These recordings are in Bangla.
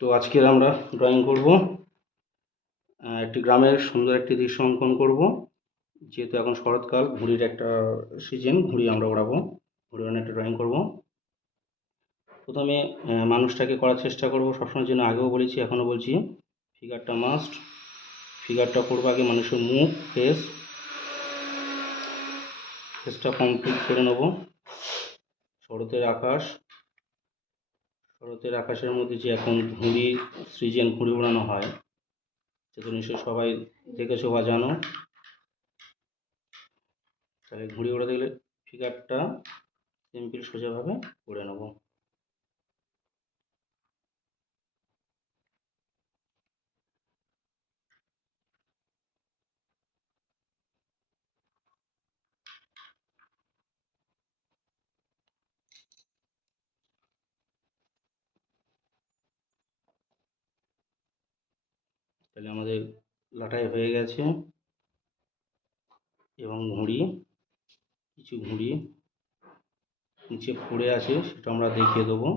তো আজকের আমরা ড্রয়িং করব। একটি গ্রামের সুন্দর একটি দৃশ্য অঙ্কন করব, যেহেতু এখন শরৎকাল, ঘুড়ির একটা সিজন ঘুড়ি আমরা ওড়াবো। ঘুড়ি ওড়ানোর একটা ড্রয়িং করব। প্রথমে মানুষটাকে করার চেষ্টা করব। সবসময় জন্য আগেও বলেছি, এখনও বলছি। ফিগারটা মাস্ট ফিগারটা করব আগে মানুষের মুখ ফেস ফেসটা কমপ্লিট করে নেব। শরতের আকাশ শরতের আকাশের মধ্যে যে এখন ঘুড়ি, সৃজন ঘুড়ি উড়ানো হয়, সেটা নিশ্চয়ই সবাই দেখেছ বা জানো। তাহলে ঘুড়ি উড়াতে গেলে ফিগারটা সিম্পল সোজাভাবে করে নেব। তাহলে আমাদের লাটাই হয়ে গেছে। এবং ঘুড়ি, কিছু ঘুড়ি নিচে পড়ে আছে, সেটা আমরা দেখিয়ে দেবো।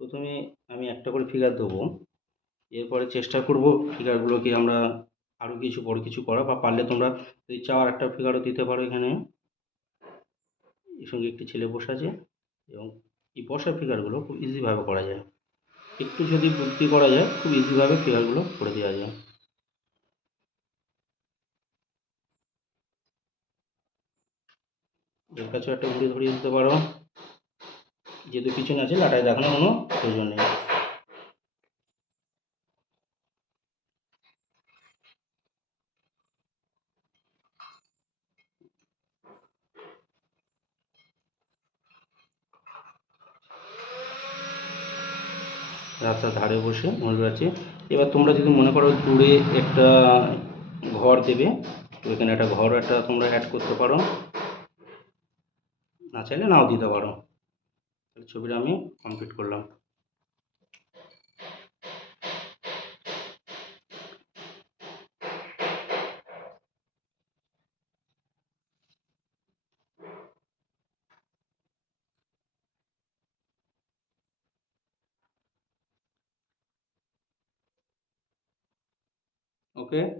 প্রথমে আমি একটা করে ফিগার দেবো। এরপরে চেষ্টা করব ফিগারগুলোকে আমরা আরও কিছু, বড় কিছু করা বা পারলে তোমরা যদি চাও আর একটা ফিগারও দিতে পারো এখানে। এর সঙ্গে একটি ছেলে বসে আছে এবং এই বসা ফিগারগুলো খুব ইজিভাবে করা যায়। একটু যদি বুদ্ধি করা যায়, খুব ইজিভাবে ফিগারগুলো করে দেওয়া যায়। এর কাছেও একটা ঘুড়ি ধরিয়ে দিতে পারো। যেহেতু পিছনে আছে, লাটায় দেখানোর কোনো প্রয়োজন নেই। রাস্তার ধারে বসে ময়ূর আছে। এবার তোমরা যদি মনে করো দূরে একটা ঘর দেবে, তো এখানে একটা ঘর একটা তোমরা অ্যাড করতে পারো। না চাইলে নাও দিতে পারো। ছবিটা আমি কমপ্লিট করলাম। okay?